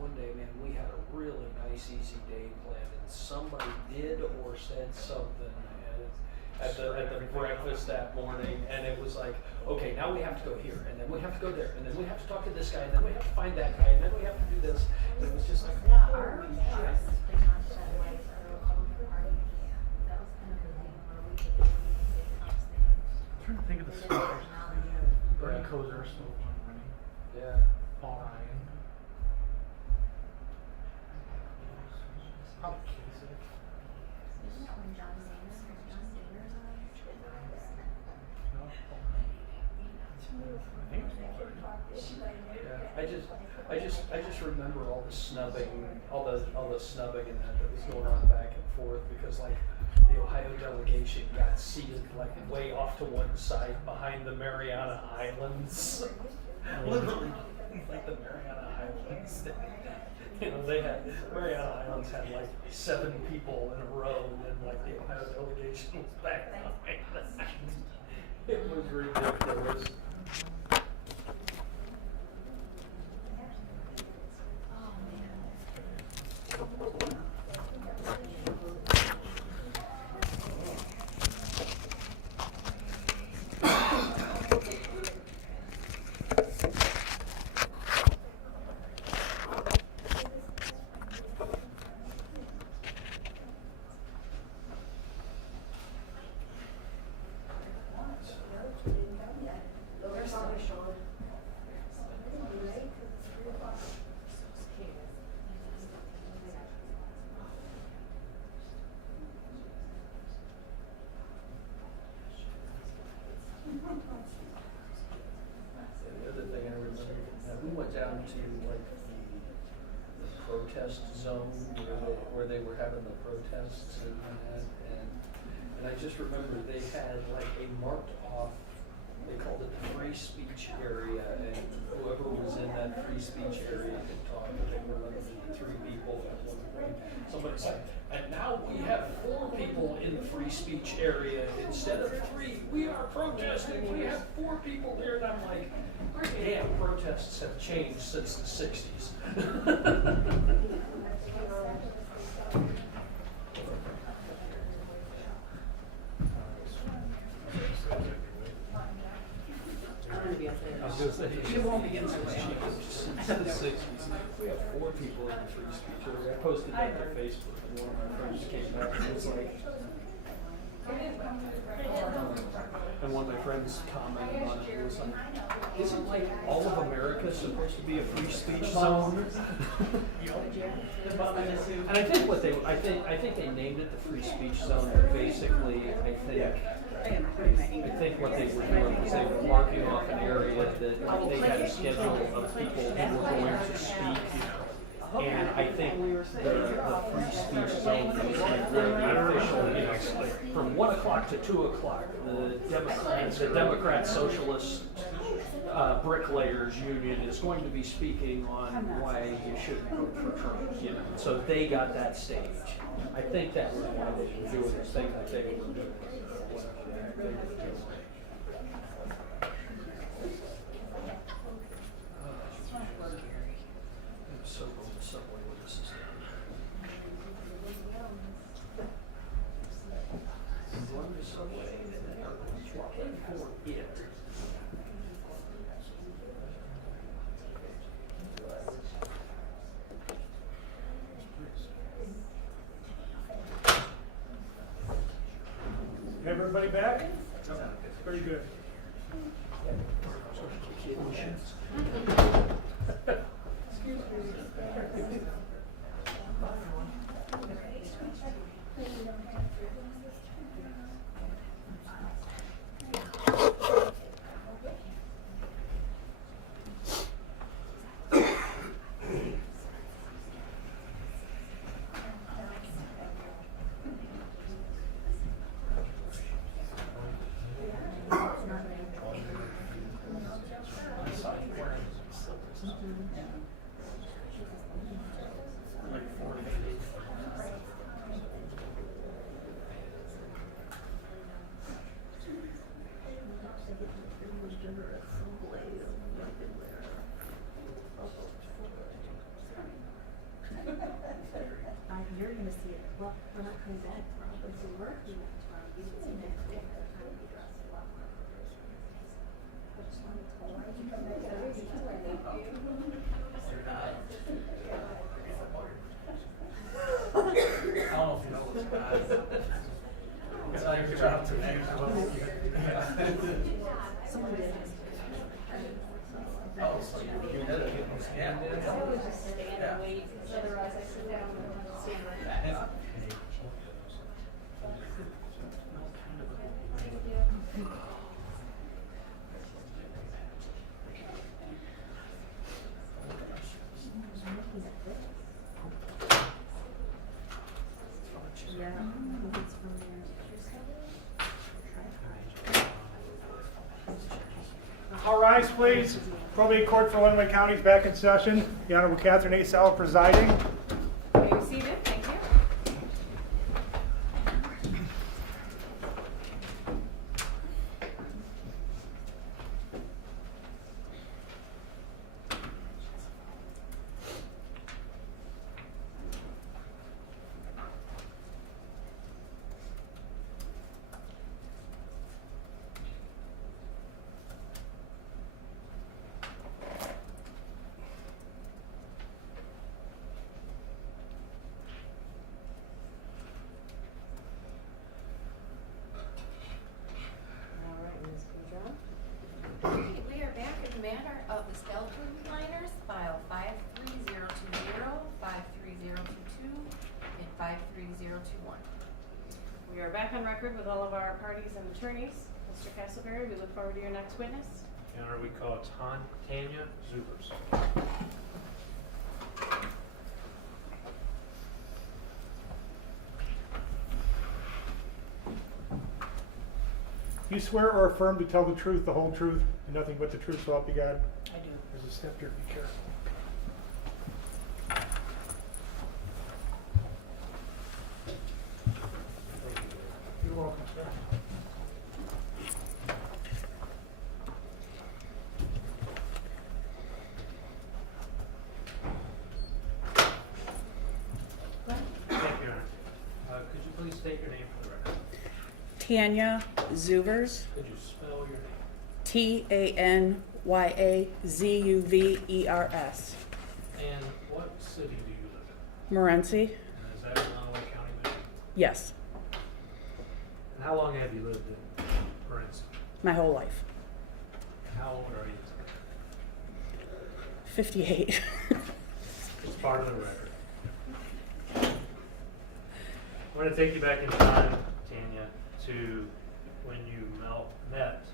one day, man, we had a really nice, easy day planned, and somebody did or said something, man, at the breakfast that morning, and it was like, okay, now we have to go here, and then we have to go there, and then we have to talk to this guy, and then we have to find that guy, and then we have to do this. And it was just like, Yeah, holy our shit. has been not that way for a Republican Party. That was kind of the thing where we could do Trump's thing. I'm trying to think of the smokers. Bernie Yeah. Kosar smoked one running. Yeah. Paul Ryan. Probably Kasich. Isn't that when John Boehner on? No, Paul Ryan. I think it's Paul Ryan. Yeah, I just remember all the snubbing, all the snubbing and that was going on back and forth because like the Ohio delegation got seated like way off to one side behind the Mariana Islands, literally like the Mariana Islands. You know, they had Mariana Islands had like 7 people in a row, and then like the Ohio delegation was back behind that. It was ridiculous. The other thing I remember, we went down to like the protest zone where they were having the protests and that, and I just remember they had like a marked off, they called it the free speech area, and whoever was in that free speech area could talk, but they were limited to 3 people at one point. Somebody said, and now we have 4 people in the free speech area instead of 3. We are protesting. We have 4 people there, and I'm like, damn, protests have changed since the 60s. I was going to say, it won't be as changed since the 60s. We have 4 people in the free speech area. I posted that to Facebook, and one of my friends came back and was like, and one of my friends commented on it and was like, isn't like all of America supposed to be a free speech zone? And I think what I think they named it the free speech zone, but basically I think what they were doing was they were marking off an area that they had a schedule of people who were going to speak. And I think the free speech zone was like where the official, you know, from 1 o'clock to 2 o'clock, the Democrat Socialist Bricklayers Union is going to be speaking on why you shouldn't vote for Trump. You know, so they got that stage. I think that was why they were doing this thing that they were doing. I'm so going to Subway when this is done. I'm going to Subway and I'm swapping for it. Everybody back? Pretty good. Sign you're gonna see it. Well, we're not coming back tomorrow, but if we were coming back tomorrow, you would see next week. I would be dressed a lot more professional. I just wanted to tell her. I can come back every week to wear that. I don't know if you know this, but it's like your job today. Someone did. Oh, so you did it, you can scan it. I would just stand and wait, because otherwise I sit down and stand right back. Yeah. Yeah, I think it's from there. All rise, please. Probate Court for Illinois County is back in session. The Honorable Catherine A. Sal presiding. May be seated, thank you. All right, Ms. Boudreaux. Okay, we are back in the matter of the skeleton liners, file 53020, 53022, and 53021. We are back on record with all of our parties and attorneys. Mr. Castleberry, we look forward to your next witness. Your Honor, we call Tanya Zuvers. You swear or affirm to tell the truth, the whole truth, and nothing but the truth, so help you God? I do. There's a step here, be careful. You're welcome, sir. Thank you, Your Honor. Could you please state your name for the record? Tanya Zuvers, Could you spell your name? Tanyazuvers, And what city do you live Morenci. in? And is that in Illinois County, Michigan? Yes, And how long have you lived in Princeton? my whole life. How old are you? 58. It's part of the record. I'm going to take you back in time, Tanya, to when you met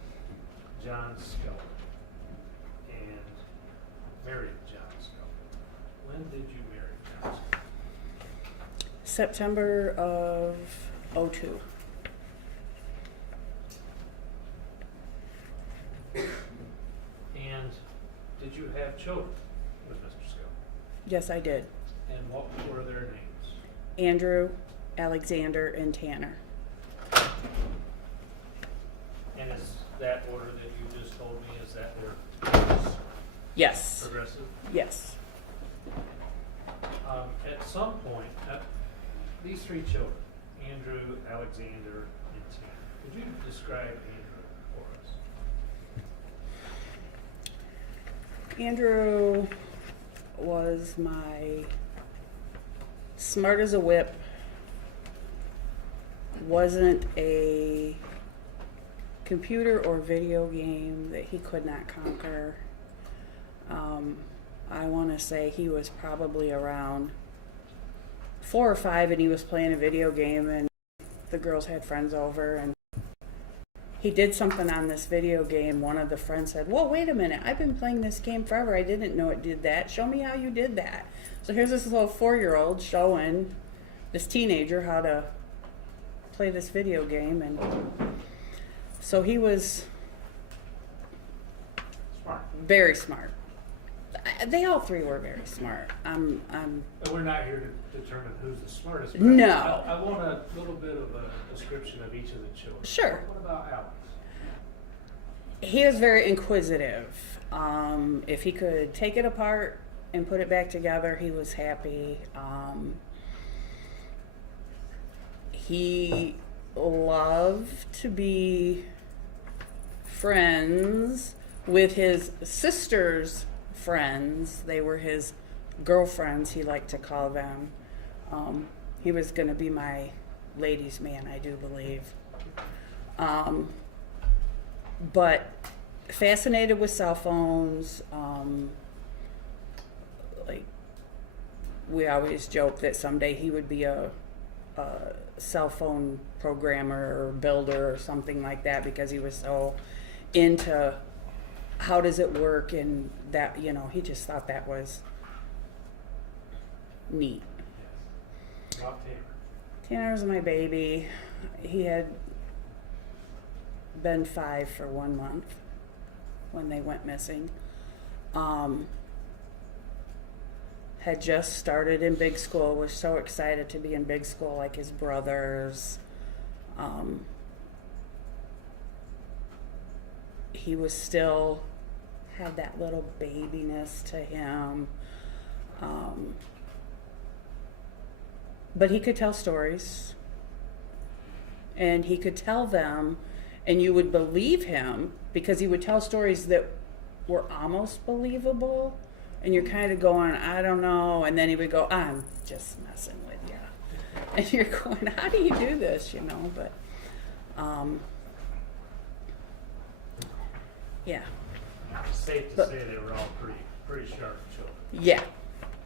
John Skelton and married John Skelton. When did you marry John Skelton? September of '02. And did you have children with Mr. Skelton? Yes, I did. And what were their names? Andrew, Alexander, and Tanner. And is that order that you just told me, is that their Yes. progressive? Yes. At some point, these three children, Andrew, Alexander, and Tanner, could you describe Andrew for us? Andrew was my smart as a whip, wasn't a computer or video game that he could not conquer. I want to say he was probably around 4 or 5 and he was playing a video game and the girls had friends over and he did something on this video game. One of the friends said, "Whoa, wait a minute, I've been playing this game forever. I didn't know it did that. Show me how you did that." So here's this little 4-year-old showing this teenager how to play this video game. And so he was Smart. very smart. They all three were very smart. But we're not here to determine who's the smartest. but No. I want a little bit of a description of each of the children. Sure. What about Alex? He was very inquisitive. If he could take it apart and put it back together, he was happy. he loved to be friends with his sister's friends. They were his girlfriends, he liked to call them. He was going to be my ladies' man, I do believe. But fascinated with cell phones. Like, we always joke that someday he would be a cell phone programmer or builder or something like that, because he was so into how does it work, and that, you know, he just thought that was neat. About Tanner. Tanner was my baby. He had been 5 for 1 month when they went missing. Had just started in big school, was so excited to be in big school like his brothers. He was still had that little babiness to him. But he could tell stories, and he could tell them, and you would believe him, because he would tell stories that were almost believable, and you're kind of going, I don't know, and then he would go, I'm just messing with you. And you're going, how do you do this, you know? But, yeah. It's safe to say they were all pretty sharp children. Yeah,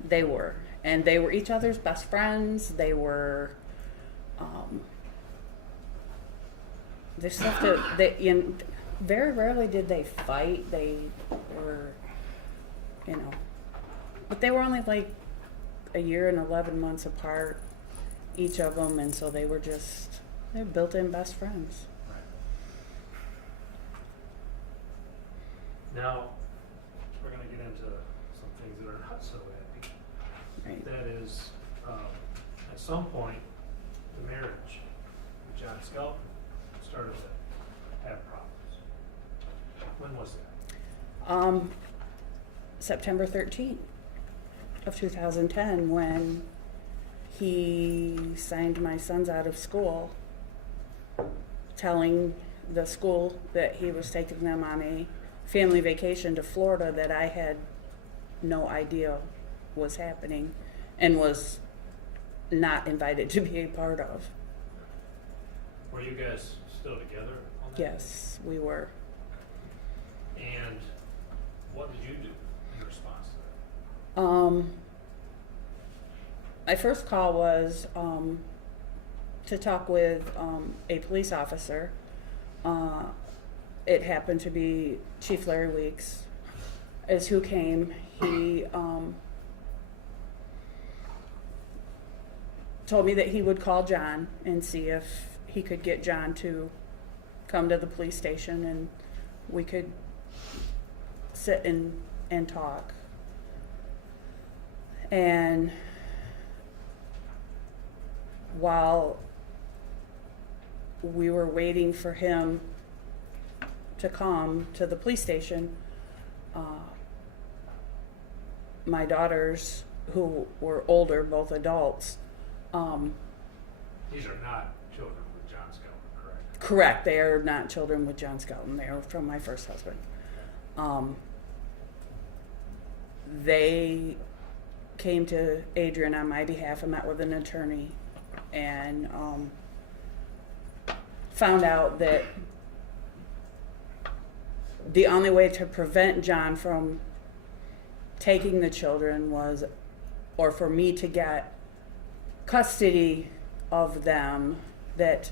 they were. And they were each other's best friends. They were, there's stuff that very rarely did they fight. They were, you know, but they were only like a year and 11 months apart, each of them, and so they were built-in best friends. Now, we're going to get into some things that are not so happy. Right. That is, at some point, the marriage with John Skelton started to have problems. When was that? September 13th of 2010, when he signed my sons out of school, telling the school that he was taking them on a family vacation to Florida that I had no idea was happening and was not invited to be a part of. Were you guys still together on that? Yes, we were. And what did you do in response to that? My first call was to talk with a police officer. It happened to be Chief Larry Weeks, is who came. He told me that he would call John and see if he could get John to come to the police station and we could sit and talk. And while we were waiting for him to come to the police station, my daughters, who were older, both adults, These are not children with John Skelton, correct? correct, they are not children with John Skelton. They are from my first husband. They came to Adrian on my behalf and met with an attorney, and found out that the only way to prevent John from taking the children was, or for me to get custody of them, that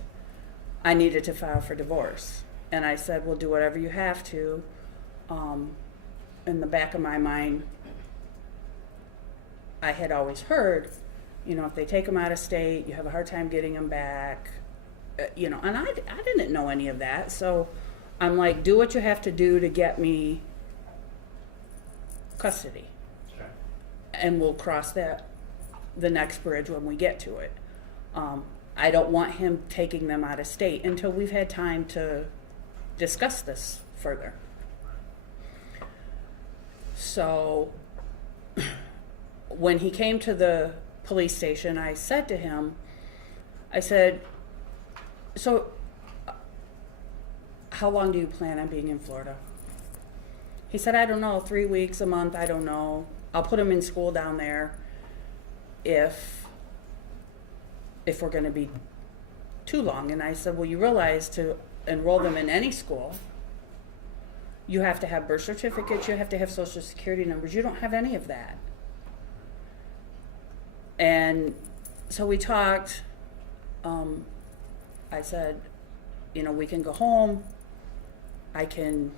I needed to file for divorce. And I said, well, do whatever you have to. In the back of my mind, I had always heard, you know, if they take them out of state, you have a hard time getting them back, you know, and I didn't know any of that. So I'm like, do what you have to do to get me custody. Okay. And we'll cross the next bridge when we get to it. I don't want him taking them out of state until we've had time to discuss this further. So when he came to the police station, I said to him, I said, So, how long do you plan on being in Florida? He said, I don't know, 3 weeks, a month, I don't know. I'll put him in school down there if we're going to be too long. And I said, well, you realize to enroll them in any school, you have to have birth certificates, you have to have social security numbers. You don't have any of that. And so we talked. I said, you know, we can go home. I can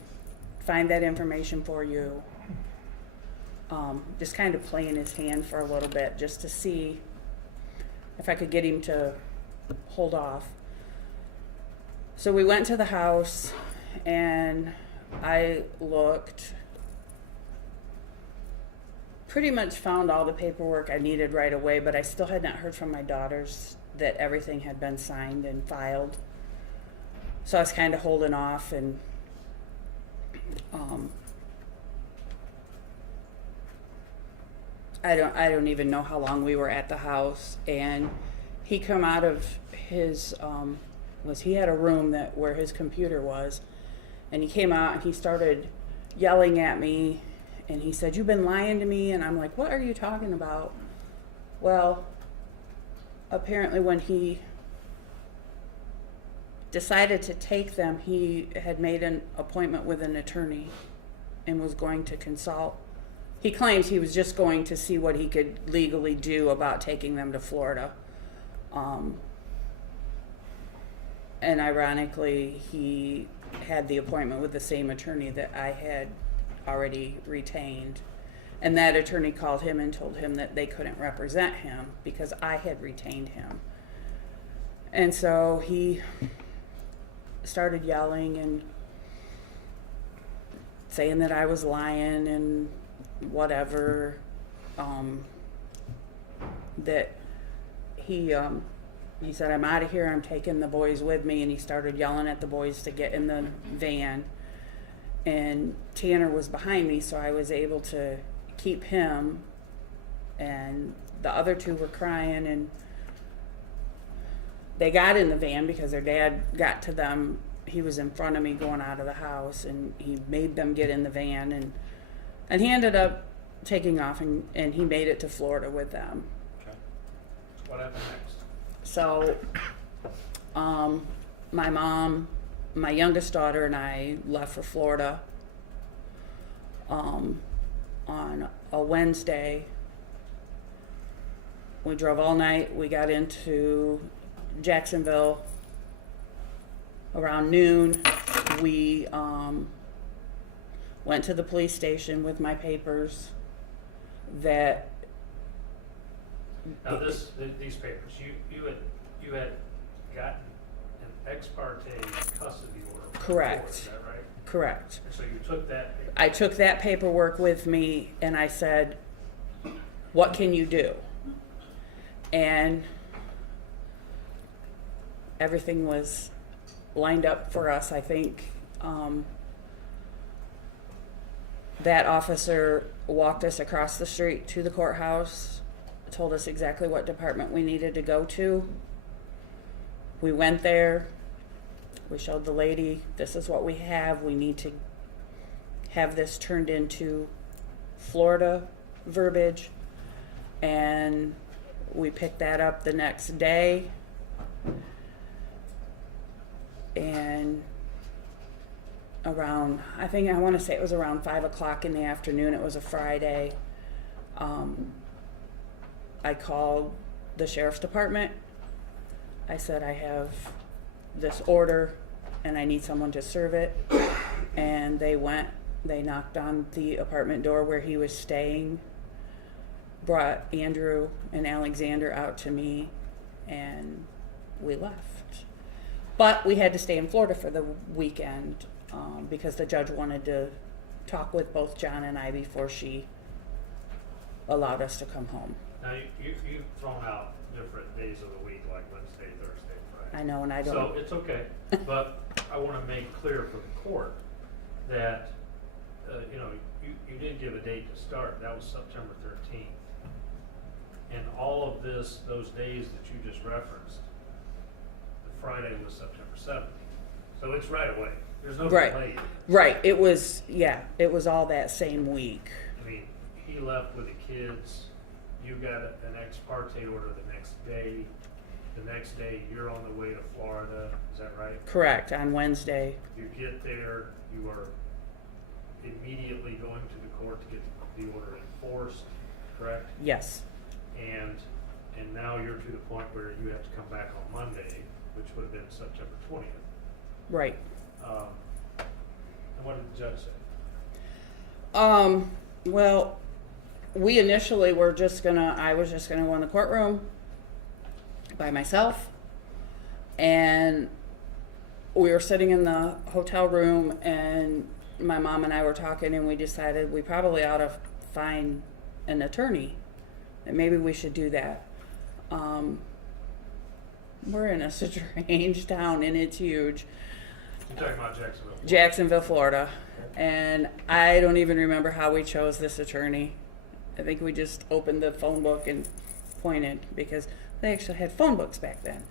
find that information for you. Just kind of playing his hand for a little bit just to see if I could get him to hold off. So we went to the house and I looked, pretty much found all the paperwork I needed right away, but I still had not heard from my daughters that everything had been signed and filed. So I was kind of holding off, and I don't even know how long we were at the house. And he come out of his he had a room where his computer was, and he came out and he started yelling at me, and he said, "You've been lying to me." And I'm like, "What are you talking about?" Well, apparently when he decided to take them, he had made an appointment with an attorney and was going to consult. He claims he was just going to see what he could legally do about taking them to Florida. And ironically, he had the appointment with the same attorney that I had already retained. And that attorney called him and told him that they couldn't represent him because I had retained him. And so he started yelling and saying that I was lying and whatever. That he said, "I'm out of here, I'm taking the boys with me," and he started yelling at the boys to get in the van. And Tanner was behind me, so I was able to keep him, and the other two were crying, and they got in the van because their dad got to them. He was in front of me going out of the house, and he made them get in the van, and he ended up taking off, and he made it to Florida with them. Okay. So what happened next? So my mom, my youngest daughter, and I left for Florida on a Wednesday. We drove all night. We got into Jacksonville around noon. We went to the police station with my papers that Now these papers, you had gotten an ex parte custody order. Correct. Is that right? Correct. And so you took that. I took that paperwork with me and I said, "What can you do?" And everything was lined up for us. I think that officer walked us across the street to the courthouse, told us exactly what department we needed to go to. We went there. We showed the lady, "This is what we have. We need to have this turned into Florida verbiage." And we picked that up the next day. And around, I want to say it was around 5 o'clock in the afternoon. It was a Friday. I called the sheriff's department. I said, "I have this order and I need someone to serve it." And they knocked on the apartment door where he was staying, brought Andrew and Alexander out to me, and we left. But we had to stay in Florida for the weekend because the judge wanted to talk with both John and I before she allowed us to come home. Now you've thrown out different days of the week, like Wednesday, Thursday, Friday. I know, and I don't. So it's okay, but I want to make clear for the court that you did give a date to start. That was September 13th, and all of those days that you just referenced, the Friday was September 7th. So it's right away. There's no Right. delay. Right. It was all that same week. I mean, he left with the kids. You got an ex parte order the next day. The next day, you're on the way to Florida. Is that right? Correct. On Wednesday. You get there, you are immediately going to the court to get the order enforced, correct? Yes. And now you're to the point where you have to come back on Monday, which would have been September 20th. Right. And what did the judge say? Well, we initially were I was just gonna go in the courtroom by myself, and we were sitting in the hotel room, and my mom and I were talking, and we decided we probably ought to find an attorney, and maybe we should do that. We're in a strange town, and it's huge. You're talking about Jacksonville. Jacksonville, Florida. And I don't even remember how we chose this attorney. I think we just opened the phone book and pointed, because they actually had phone books back then.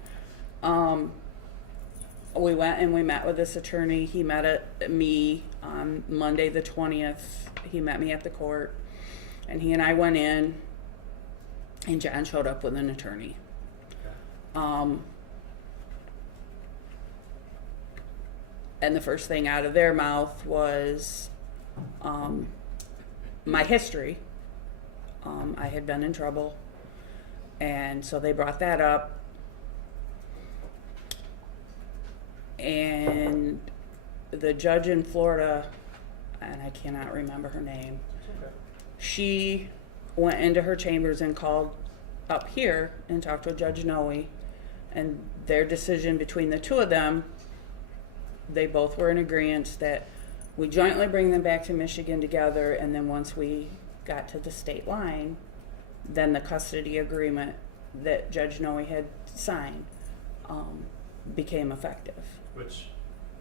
We went and we met with this attorney. He met me on Monday the 20th. He met me at the court, and he and I went in, and John showed up with an attorney. And the first thing out of their mouth was my history. I had been in trouble, and so they brought that up. And the judge in Florida, and I cannot remember her name, she went into her chambers and called up here and talked to Judge Noe, and their decision between the two of them, they both were in agreement that we jointly bring them back to Michigan together, and then once we got to the state line, then the custody agreement that Judge Noe had signed became effective. Which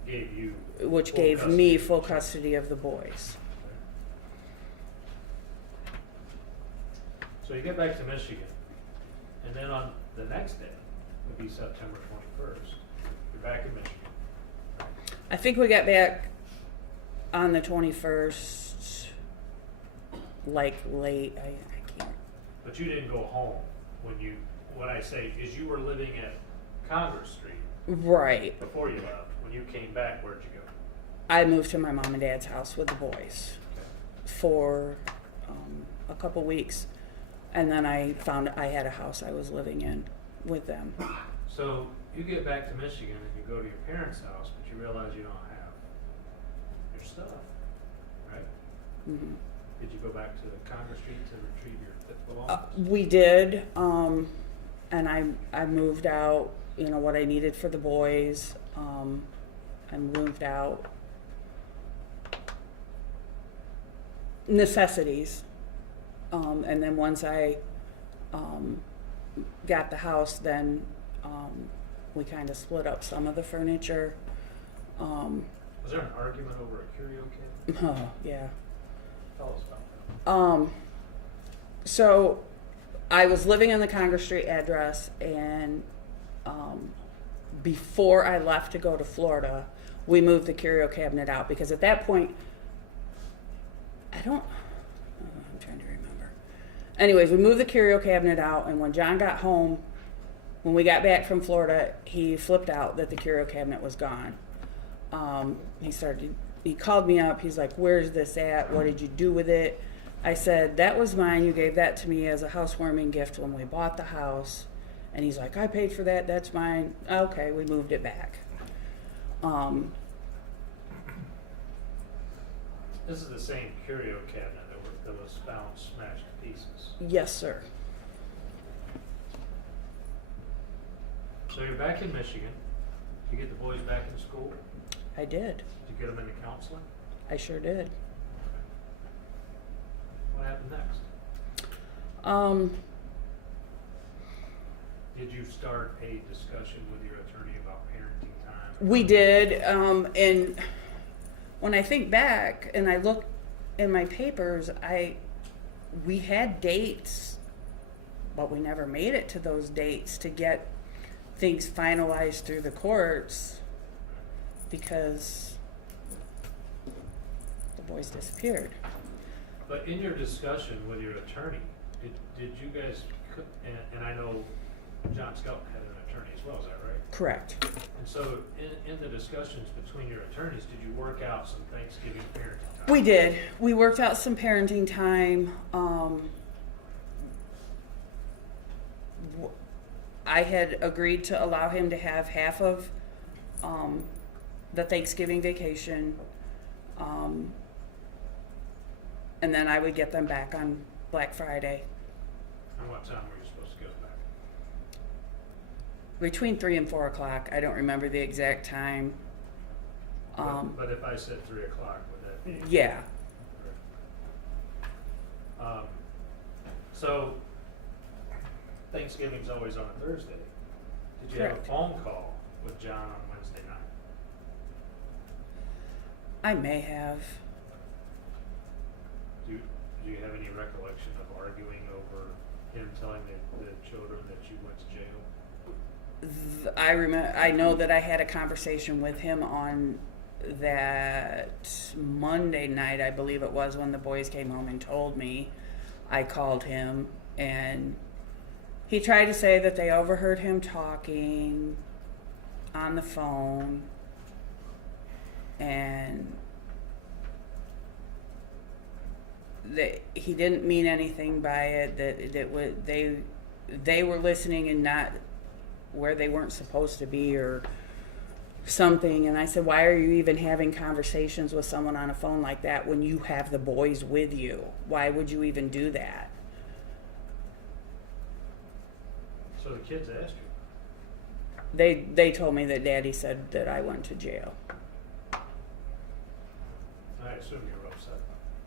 gave you Which full gave custody. me full custody of the boys. So you get back to Michigan, and then on the next day would be September 21st. You're back in Michigan. I think we got back on the 21st, like late. I can't. But you didn't go home what I say is you were living at Congress Street Right. before you left. When you came back, where'd you go? I moved to my mom and dad's house with the boys Okay. for a couple weeks, and then I found I had a house I was living in with them. So you get back to Michigan and you go to your parents' house, but you realize you don't have your stuff, right? Mhm. Did you go back to Congress Street to retrieve your belongings? We did, and I moved out, what I needed for the boys. I moved out necessities, and then once I got the house, then we kind of split up some of the furniture. Was there an argument over a curio cabinet? Oh, yeah. Tell us about that. So I was living in the Congress Street address, and before I left to go to Florida, we moved the curio cabinet out, because at that point, I'm trying to remember. Anyways, we moved the curio cabinet out, and when John got home, when we got back from Florida, he flipped out that the curio cabinet was gone. He called me up. He's like, "Where's this at? What did you do with it?" I said, "That was mine. You gave that to me as a housewarming gift when we bought the house." And he's like, "I paid for that. That's mine." Okay, we moved it back. This is the same curio cabinet that was found smashed to pieces. Yes, sir. So you're back in Michigan. You get the boys back in school. I did. Did you get them into counseling? I sure did. What happened next? Did you start a discussion with your attorney about parenting time? We did, and when I think back and I look in my papers, we had dates, but we never made it to those dates to get things finalized through the courts because the boys disappeared. But in your discussion with your attorney, did you guys, and I know John Skelton had an attorney as well, is that right? Correct. And so in the discussions between your attorneys, did you work out some Thanksgiving parenting time? We did. We worked out some parenting time. I had agreed to allow him to have half of the Thanksgiving vacation, and then I would get them back on Black Friday. And what time were you supposed to get them back? Between 3 and 4 o'clock. I don't remember the exact time. But if I said 3 o'clock, would that be? Yeah. So Thanksgiving's always on a Thursday. Did you have a Correct. phone call with John on Wednesday night? I may have. Do you have any recollection of arguing over him telling the children that you went to jail? I know that I had a conversation with him on that Monday night, I believe it was, when the boys came home and told me. I called him and he tried to say that they overheard him talking on the phone and that he didn't mean anything by it, that they were listening and not where they weren't supposed to be or something. And I said, why are you even having conversations with someone on a phone like that when you have the boys with you? Why would you even do that? So the kids asked you. They told me that Daddy said that I went to jail. I assume you were upset.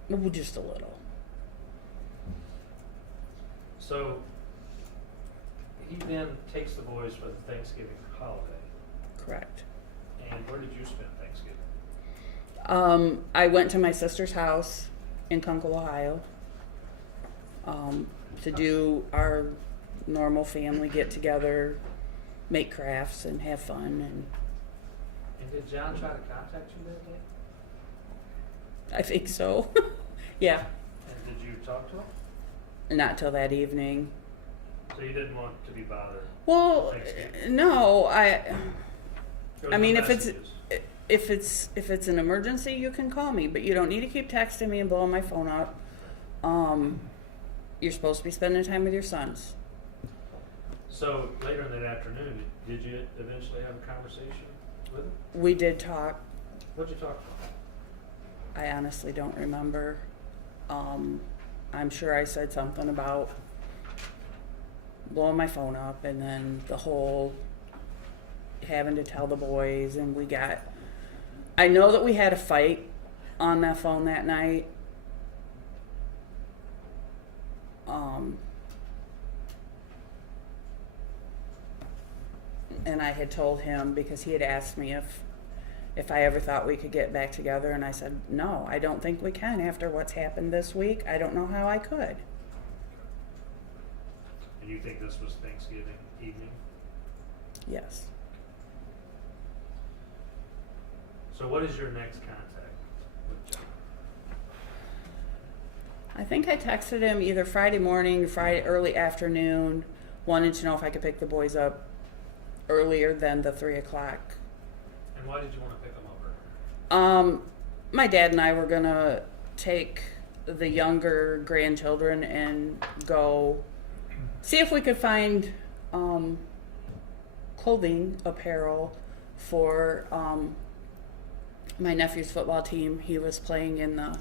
Well, just a little. So he then takes the boys for the Thanksgiving holiday. Correct. And where did you spend Thanksgiving? I went to my sister's house in Kunkel, Ohio, to do our normal family get together, make crafts and have fun. And did John try to contact you that day? I think so. Yeah. And did you talk to him? Not till that evening. So you didn't want to be bothered? Well, Thanksgiving. no, There was I mean, no if messages. it's an emergency, you can call me, but you don't need to keep texting me and blowing my phone up. You're supposed to be spending time with your sons. So later in that afternoon, did you eventually have a conversation with him? We did talk. What'd you talk about? I honestly don't remember. I'm sure I said something about blowing my phone up and then the whole having to tell the boys, and I know that we had a fight on that phone that night. And I had told him, because he had asked me if I ever thought we could get back together, and I said, no, I don't think we can after what's happened this week. I don't know how I could. And you think this was Thanksgiving evening? Yes. So what is your next contact with John? I think I texted him either Friday morning or Friday early afternoon, wanted to know if I could pick the boys up earlier than the 3 o'clock. And why did you want to pick them up earlier? My dad and I were gonna take the younger grandchildren and go see if we could find clothing, apparel for my nephew's football team. He was playing in the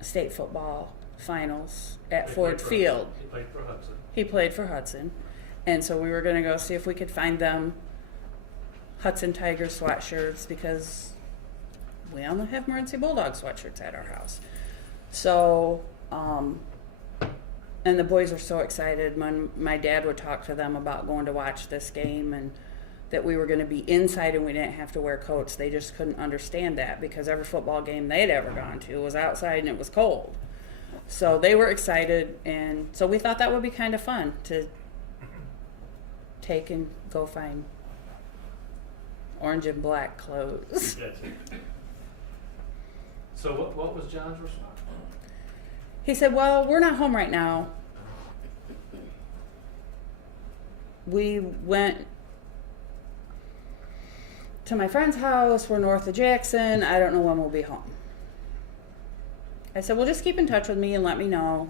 state football finals at Ford Field. He played for Hudson. He played for Hudson. And so we were going to go see if we could find them Hudson Tiger sweatshirts, because we only have Emergency Bulldog sweatshirts at our house. So, and the boys were so excited. My dad would talk to them about going to watch this game and that we were going to be inside and we didn't have to wear coats. They just couldn't understand that, because every football game they'd ever gone to was outside and it was cold. So they were excited, and so we thought that would be kind of fun to take and go find orange and black clothes. That's it. So what was John's response? He said, well, we're not home right now. We went to my friend's house. We're north of Jackson. I don't know when we'll be home. I said, well, just keep in touch with me and let me know.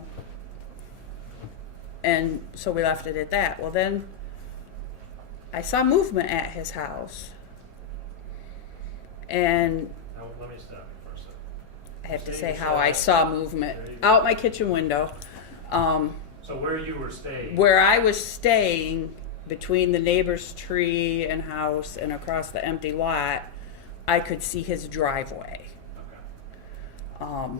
And so we left it at that. Well, then I saw movement at his house. And Now, let me stop you for a second. I have to Say say you how saw I it. saw movement There you go. out my kitchen window. So where you were staying? Where I was staying, between the neighbor's tree and house and across the empty lot, I could see his driveway. Okay.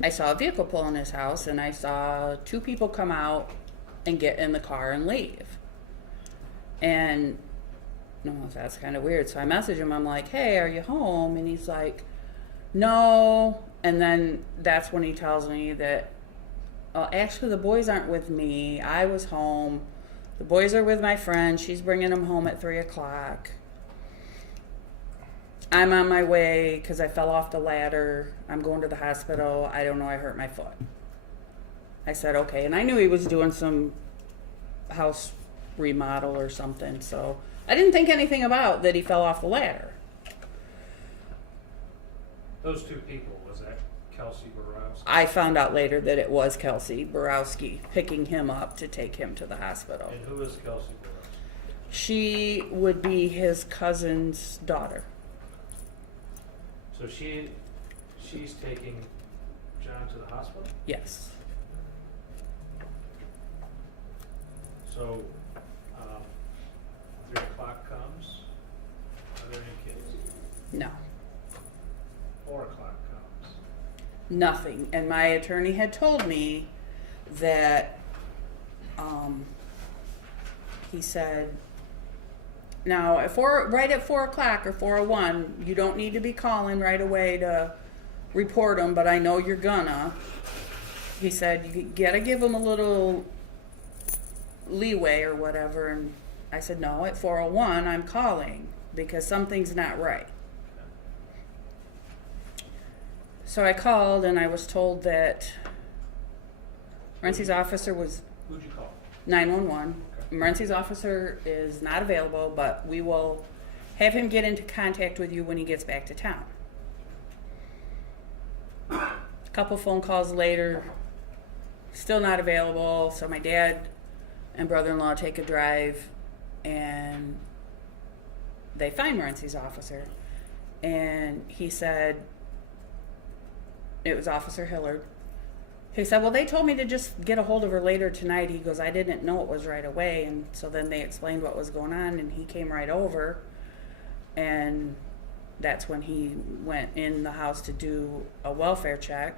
I saw a vehicle pull in his house, and I saw two people come out and get in the car and leave. And no, that's kind of weird. So I message him. I'm like, hey, are you home? And he's like, no. And then that's when he tells me that, actually, the boys aren't with me. I was home. The boys are with my friend. She's bringing them home at 3 o'clock. I'm on my way because I fell off the ladder. I'm going to the hospital. I don't know. I hurt my foot. I said, okay. And I knew he was doing some house remodel or something. So I didn't think anything about that he fell off the ladder. Those two people, was that Kelsey Borowski? I found out later that it was Kelsey Borowski picking him up to take him to the hospital. And who is Kelsey Borowski? She would be his cousin's daughter. So she's taking John to the hospital? Yes. So 3 o'clock comes. Are there any kids? No. 4 o'clock comes. Nothing. And my attorney had told me that he said, now right at 4 o'clock or 4:01, you don't need to be calling right away to report them, but I know you're gonna. He said, you gotta give them a little leeway or whatever. And I said, no, at 4:01 I'm calling because something's not right. So I called and I was told that Renzi's officer was Who'd you call? 911. Okay. Renzi's officer is not available, but we will have him get into contact with you when he gets back to town. A couple phone calls later, still not available. So my dad and brother-in-law take a drive and they find Renzi's officer. And he said, it was Officer Hillard. He said, well, they told me to just get a hold of her later tonight. He goes, I didn't know it was right away. And so then they explained what was going on, and he came right over. And that's when he went in the house to do a welfare check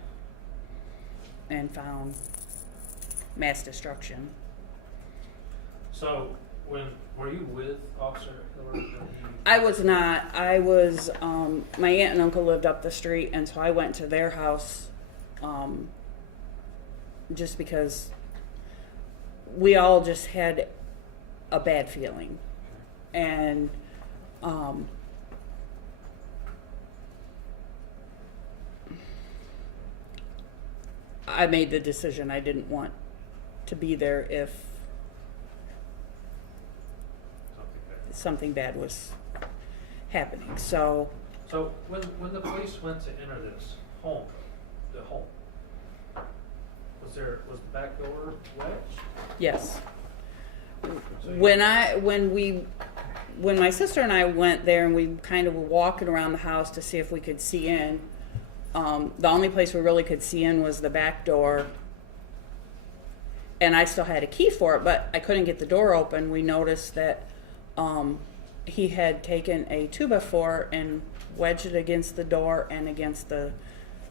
and found mass destruction. So were you with Officer Hillard when he? I was not. I was, my aunt and uncle lived up the street, and so I went to their house just because we all just had a bad feeling. And I made the decision I didn't want to be there if something bad was happening. So when the police went to enter this home, was the back door wedged? yes. So When my sister and I went there and we kind of were walking around the house to see if we could see in, the only place we really could see in was the back door. And I still had a key for it, but I couldn't get the door open. We noticed that he had taken a 2x4 and wedged it against the door and against the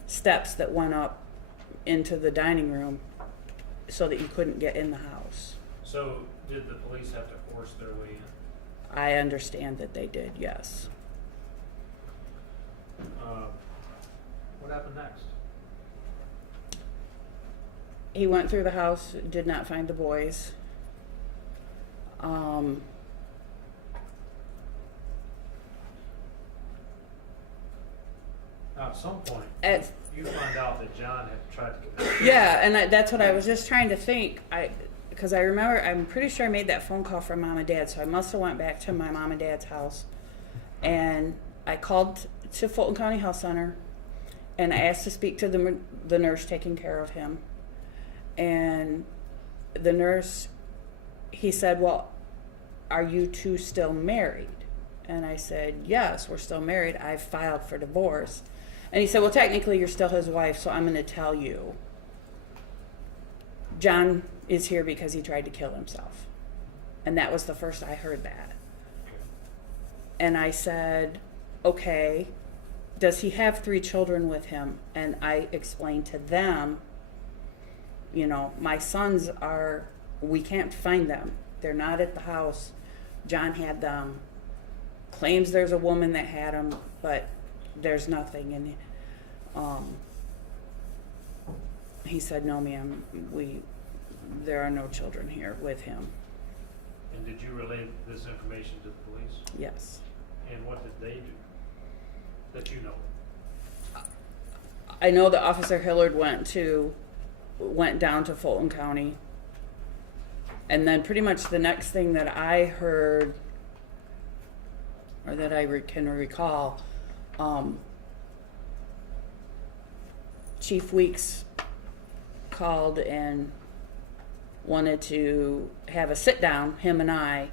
steps that went up into the dining room so that you couldn't get in the house. So did the police have to force their way in? I understand that they did, yes. What happened next? He went through the house, did not find the boys. Now, at some point, At- you find out that John had tried to commit. Yeah, and that's what I was just trying to think. Because I remember, I'm pretty sure I made that phone call from mom and dad, so I must have went back to my mom and dad's house, and I called to Fulton County Health Center, and I asked to speak to the nurse taking care of him, and the nurse, he said, "Well, are you two still married?" And I said, "Yes, we're still married. I've filed for divorce." And he said, "Well, technically, you're still his wife, so I'm going to tell you. John is here because he tried to kill himself." And that was the first I heard that. And I said, "Okay, does he have 3 children with him?" And I explained to them, you know, my sons we can't find them. They're not at the house. John had them. Claims there's a woman that had them, but there's nothing. And he said, "No, ma'am, there are no children here with him." And did you relay this information to the police? Yes. And what did they do that you know? I know that Officer Hillard went down to Fulton County. And then pretty much the next thing that I heard, or that I can recall, Chief Weeks called and wanted to have a sit down, him and I.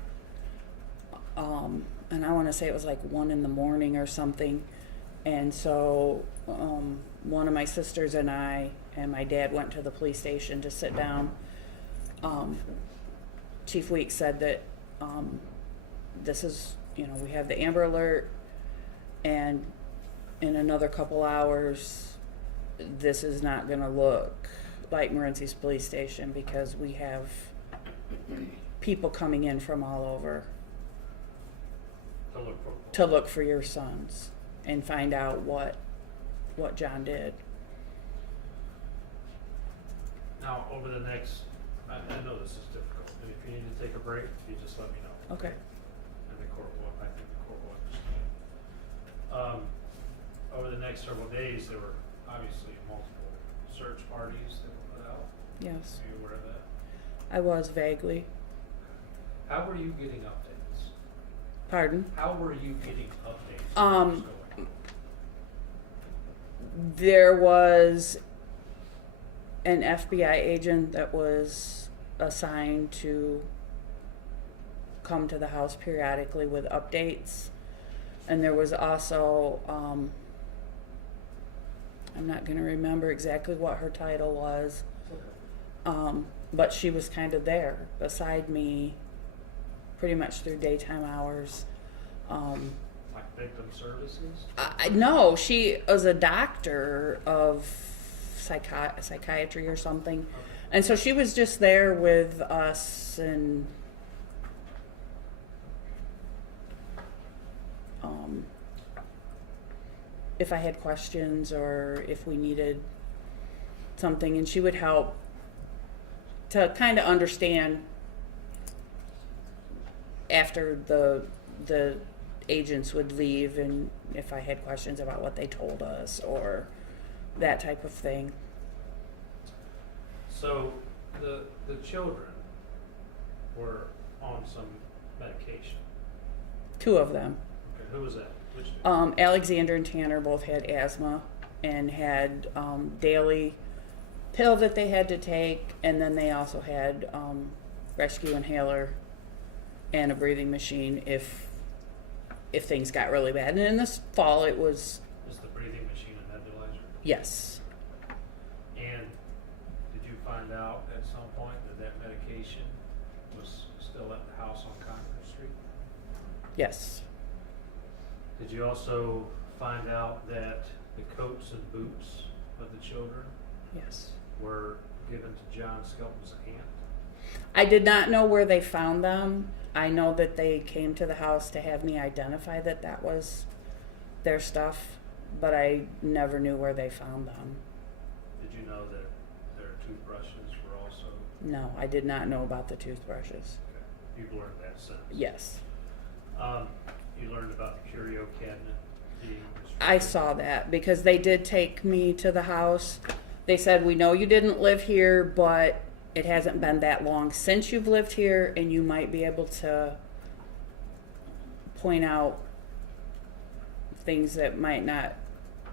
And I want to say it was like 1 a.m. or something. And so one of my sisters and I and my dad went to the police station to sit down. Chief Weeks said that this is, we have the Amber Alert, and in another couple hours, this is not going to look like Morency's police station because we have people coming in from all over to look for your sons and find out what John did. Now, over the next, I know this is difficult, and if you need to take a break, you just let me know. Okay. And I think the court will understand. Over the next several days, there were obviously multiple search parties that were put out. Yes. Are you aware of that? I was vaguely. How were you getting updates? Pardon? How were you getting updates? On what was going on? There was an FBI agent that was assigned to come to the house periodically with updates. And there was also, I'm not going to remember exactly what her title was, but she was kind of there beside me pretty much through daytime hours. Like victim services? No, she was a doctor of psychiatry or something. Okay. And so she was just there with us, and if I had questions or if we needed something, and she would help to kind of understand after the agents would leave, and if I had questions about what they told us or that type of thing. So the children were on some medication. 2 of them. Okay, who was that? Which two? Alexander and Tanner both had asthma and had daily pill that they had to take, and then they also had rescue inhaler and a breathing machine if things got really bad. And in this fall, it was Was the breathing machine a nebulizer? yes. And did you find out at some point that medication was still at the house on Concord Street? Yes. Did you also find out that the coats and boots of the children Yes. were given to John Skelton's aunt? I did not know where they found them. I know that they came to the house to have me identify that that was their stuff, but I never knew where they found them. Did you know that their toothbrushes were also? No, I did not know about the toothbrushes. Okay. You've learned that since. Yes. You learned about the curio cabinet being I destroyed. saw that because they did take me to the house. They said, we know you didn't live here, but it hasn't been that long since you've lived here, and you might be able to point out things that might not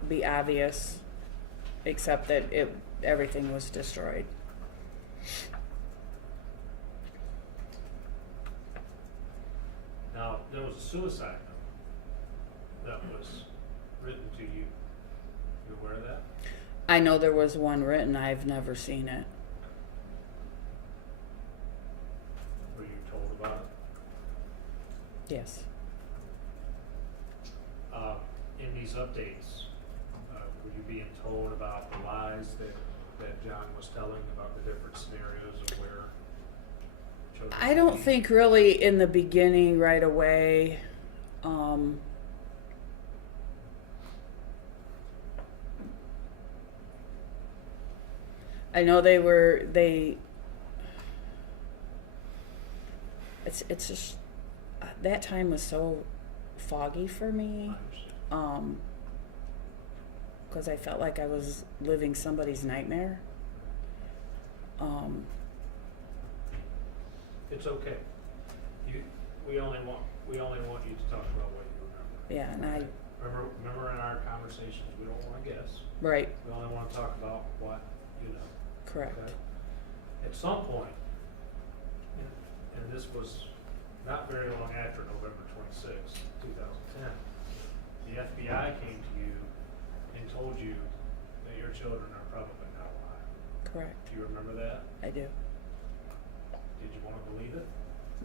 be obvious, except that everything was destroyed. Now, there was a suicide note that was written to you. You aware of that? I know there was one written. I've never seen it. Were you told about it? Yes. In these updates, were you being told about the lies that John was telling about the different scenarios of where children I don't could be? think really in the beginning right away. I know it's just that time was so foggy for me. I understand. Because I felt like I was living somebody's nightmare. It's okay. We only want you to talk about what you remember. Yeah, and I, Remember in our conversations, we don't want to guess. right, We only want to talk about what you know. correct. Okay? At some point, and this was not very long after November 26, 2010, the FBI came to you and told you that your children are probably not alive. Correct. Do you remember that? I do. Did you want to believe it?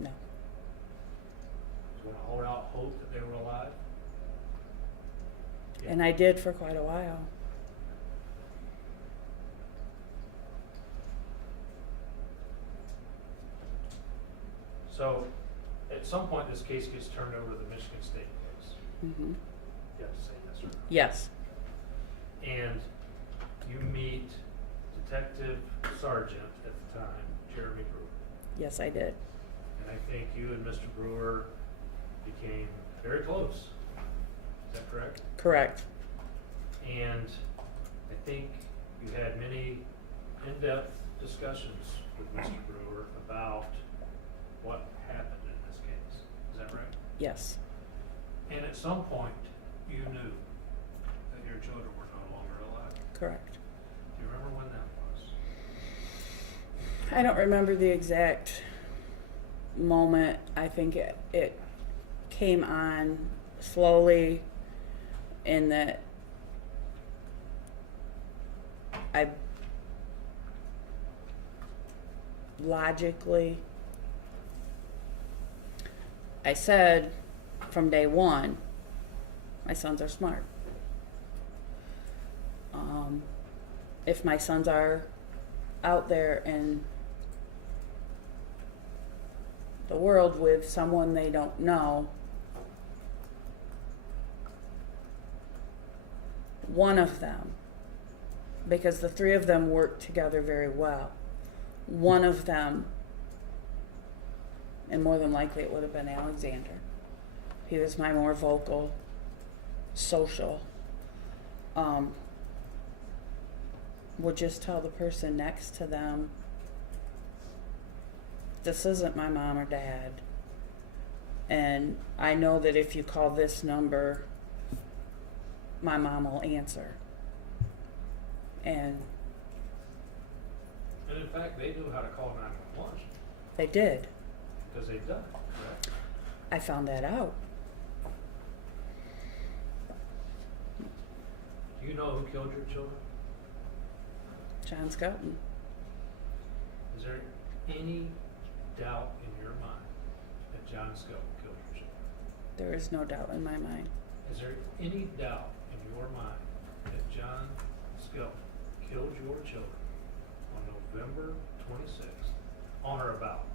No. Did you want to hold out hope that they were alive? Yeah. And I did for quite a while. So, at some point, this case gets turned over to the Michigan State case. Hmm. You have to say yes or no. Yes. And you meet Detective Sergeant at the time, Jeremy Brewer. Yes, I did. And I think you and Mr. Brewer became very close. Is that correct? Correct. And I think you had many in-depth discussions with Mr. Brewer about what happened in this case. Is that right? Yes. And at some point, you knew that your children were no longer alive. Correct. Do you remember when that was? I don't remember the exact moment. I think it came on slowly in that I logically, I said from day one, my sons are smart. If my sons are out there in the world with someone they don't know, one of them, because the three of them work together very well, one of them, and more than likely it would have been Alexander. He was my more vocal, social, would just tell the person next to them, this isn't my mom or dad. And I know that if you call this number, my mom will answer. And And in fact, they knew how to call 911 they did. because they've done it, correct? I found that out. Do you know who killed your children? John Skelton. Is there any doubt in your mind that John Skelton killed your children? There is no doubt in my mind. Is there any doubt in your mind that John Skelton killed your children on November 26th, on or about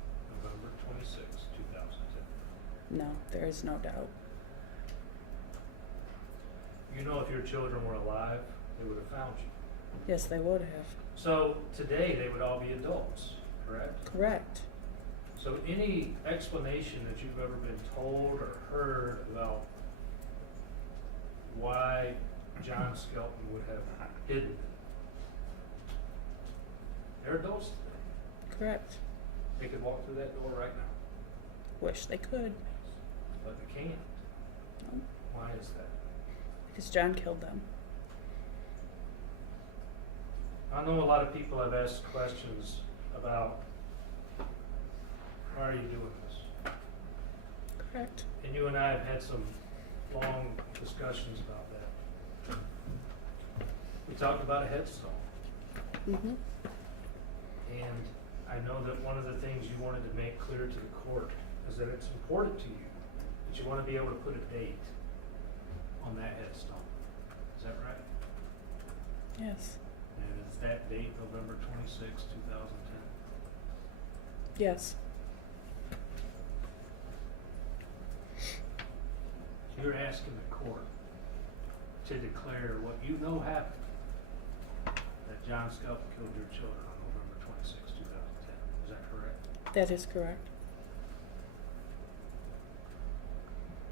November 26th, 2010? No, there is no doubt. You know if your children were alive, they would have found you. Yes, they would have. So today they would all be adults, correct? Correct. So any explanation that you've ever been told or heard about why John Skelton would have hidden it? They're adults today. Correct. They could walk through that door right now, Wish they could, but they can't. Why is that? because John killed them. I know a lot of people have asked questions about why are you doing this? Correct. And you and I have had some long discussions about that. We talked about a headstone. Mm-hmm. And I know that one of the things you wanted to make clear to the court is that it's important to you that you want to be able to put a date on that headstone. Is that right? Yes. And is that date November 26, 2010? Yes. You're asking the court to declare what you know happened, that John Skelton killed your children on November 26, 2010. Is that correct? That is correct.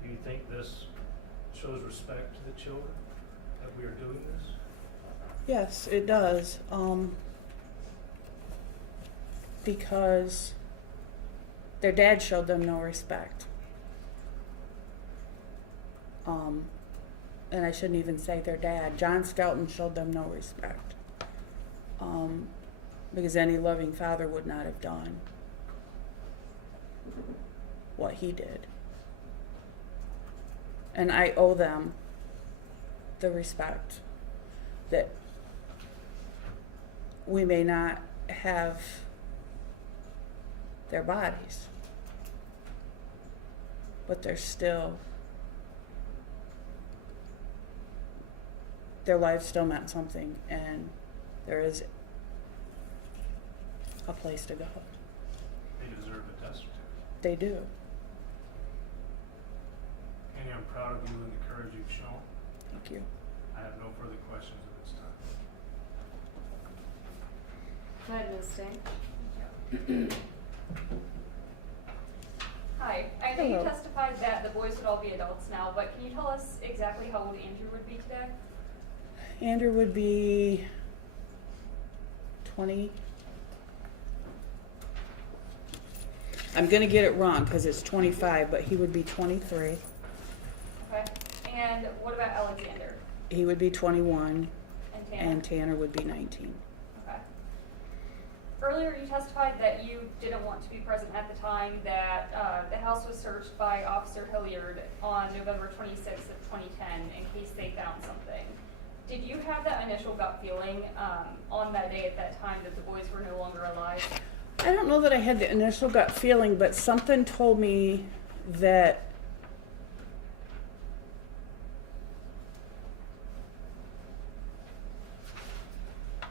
Do you think this shows respect to the children, that we are doing this? Yes, it does. Because their dad showed them no respect. And I shouldn't even say their dad. John Skelton showed them no respect. Because any loving father would not have done what he did. And I owe them the respect that we may not have their bodies, but they're still, their lives still meant something, and there is a place to go. They deserve a death certificate. They do. Kenny, I'm proud of you and the courage you've shown. Thank you. I have no further questions at this time. Go ahead, Ms. Sting. Hi, I know you Hello. testified that the boys would all be adults now, but can you tell us exactly how old Andrew would be today? Andrew would be 20. I'm going to get it wrong because it's 25, but he would be 23. Okay. And what about Alexander He would be 21, and Tanner? and Tanner would be 19. Okay. Earlier you testified that you didn't want to be present at the time that the house was searched by Officer Hilliard on November 26th of 2010 in case they found something. Did you have that initial gut feeling on that day at that time that the boys were no longer alive? I don't know that I had the initial gut feeling, but something told me that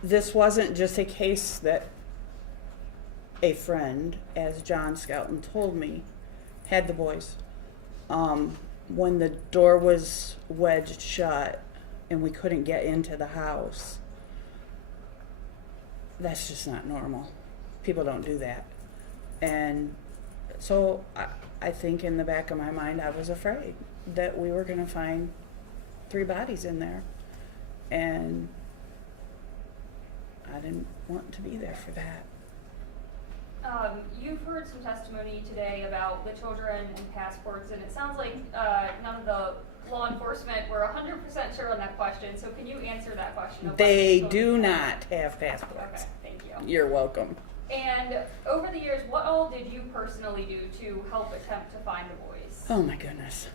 this wasn't just a case that a friend, as John Skelton told me, had the boys. When the door was wedged shut and we couldn't get into the house, that's just not normal. People don't do that. And so I think in the back of my mind, I was afraid that we were going to find 3 bodies in there. And I didn't want to be there for that. You've heard some testimony today about the children and passports, and it sounds like none of the law enforcement were 100% sure on that question. So can you answer that question? of whether They the do children- not have passports. Okay, thank you. You're welcome. And over the years, what all did you personally do to help attempt to find the boys? Oh my goodness.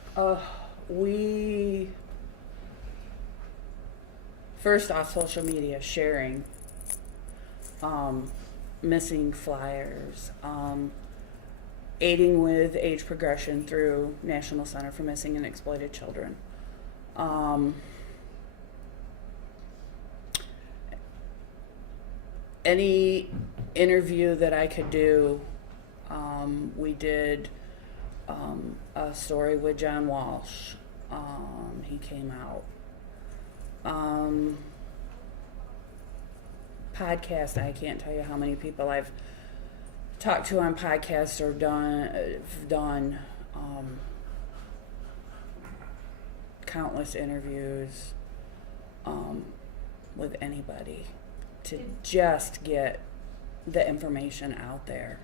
We, first off, social media, sharing, missing flyers, aiding with age progression through National Center for Missing and Exploited Children. Any interview that I could do, we did a story with John Walsh. He came out. Podcast, I can't tell you how many people I've talked to on podcasts or done countless interviews with anybody to just get the information out there.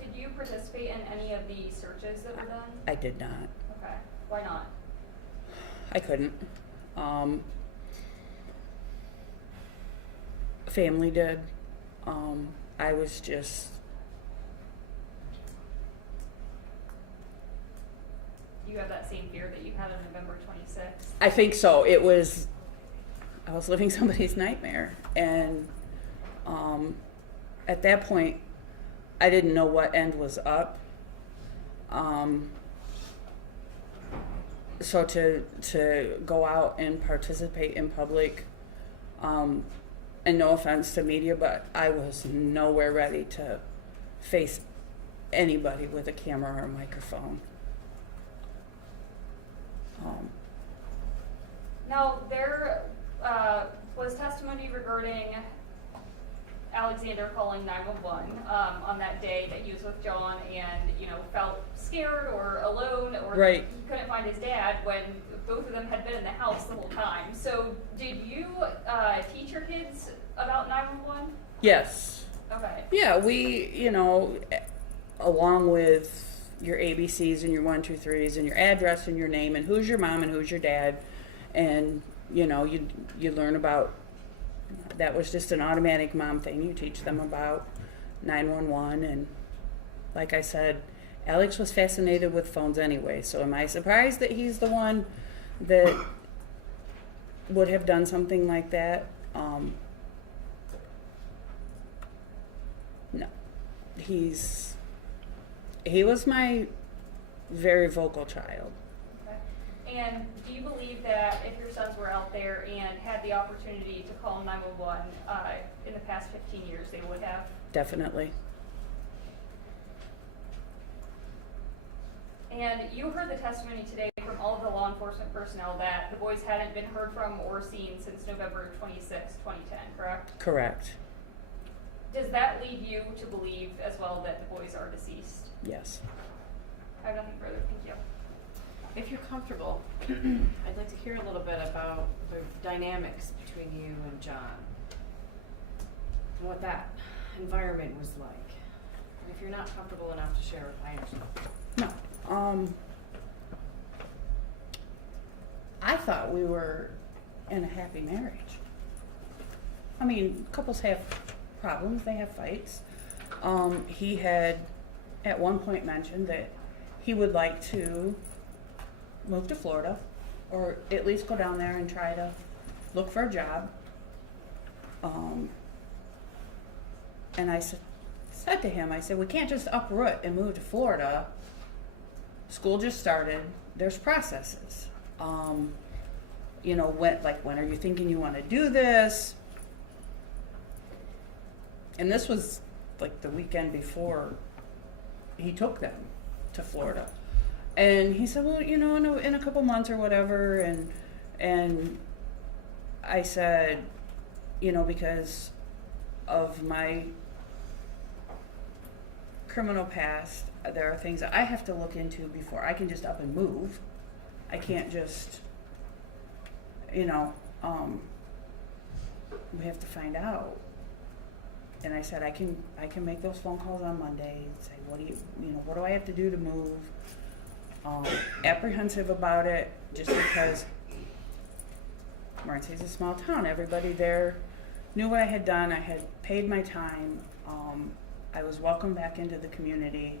Did you participate in any of the searches that were done? I did not. Okay, why not? I couldn't. Family did. I was just, Do you have that same fear that you had on November 26th? I think so. I was living somebody's nightmare. And at that point, I didn't know what end was up. So to go out and participate in public, and no offense to media, but I was nowhere ready to face anybody with a camera or a microphone. Now, there was testimony regarding Alexander calling 911 on that day that he was with John and, felt scared or alone or Right. he couldn't find his dad when both of them had been in the house the whole time. So did you teach your kids about 911? Yes. Okay. Yeah, we, along with your ABCs and your 1, 2, 3s and your address and your name and who's your mom and who's your dad, and you learn about. That was just an automatic mom thing. You teach them about 911, and like I said, Alex was fascinated with phones anyway. So am I surprised that he's the one that would have done something like that? No. He was my very vocal child. Okay. And do you believe that if your sons were out there and had the opportunity to call 911 in the past 15 years, they would have? Definitely. And you heard the testimony today from all of the law enforcement personnel that the boys hadn't been heard from or seen since November 26, 2010, correct? Correct. Does that lead you to believe as well that the boys are deceased? Yes. I have nothing further, thank you. If you're comfortable, I'd like to hear a little bit about the dynamics between you and John and what that environment was like. And if you're not comfortable enough to share, I understand. No. I thought we were in a happy marriage. I mean, couples have problems, they have fights. He had at one point mentioned that he would like to move to Florida, or at least go down there and try to look for a job. And I said to him, I said, we can't just uproot and move to Florida. School just started. There's processes. When are you thinking you want to do this? And this was like the weekend before he took them to Florida. And he said, well, in a couple months or whatever. And I said, because of my criminal past, there are things that I have to look into before I can just up and move. I can't just, we have to find out. And I said, I can make those phone calls on Monday and say, what do I have to do to move? Apprehensive about it, just because Morency's a small town. Everybody there knew what I had done. I had paid my time. I was welcomed back into the community.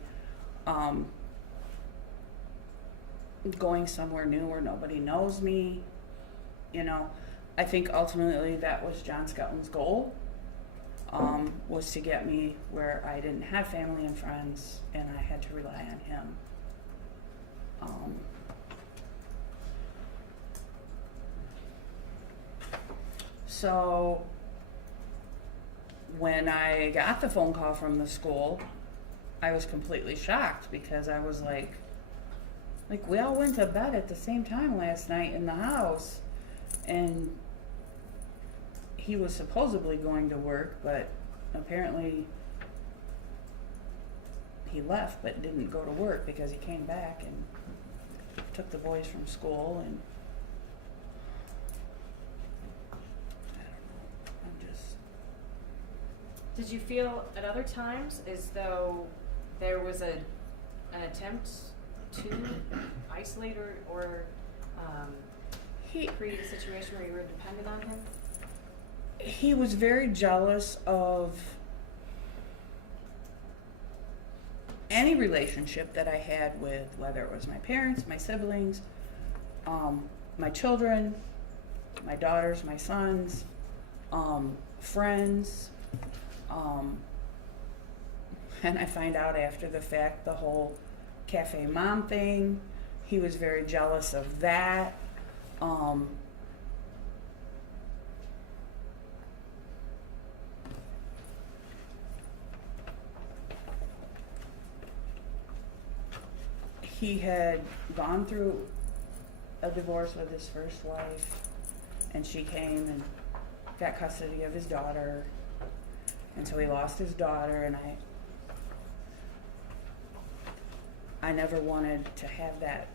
Going somewhere new where nobody knows me. I think ultimately that was John Skelton's goal. Was to get me where I didn't have family and friends and I had to rely on him. So when I got the phone call from the school, I was completely shocked because I was like we all went to bed at the same time last night in the house, and he was supposedly going to work, but apparently he left but didn't go to work because he came back and took the boys from school, and I don't know, I'm just, Did you feel at other times as though there was an attempt to isolate or he create a situation where you were dependent on him? he was very jealous of any relationship that I had with, whether it was my parents, my siblings, my children, my daughters, my sons, friends, and I find out after the fact the whole cafe mom thing. He was very jealous of that. He had gone through a divorce with his first wife, and she came and got custody of his daughter, and so he lost his daughter, and I never wanted to have that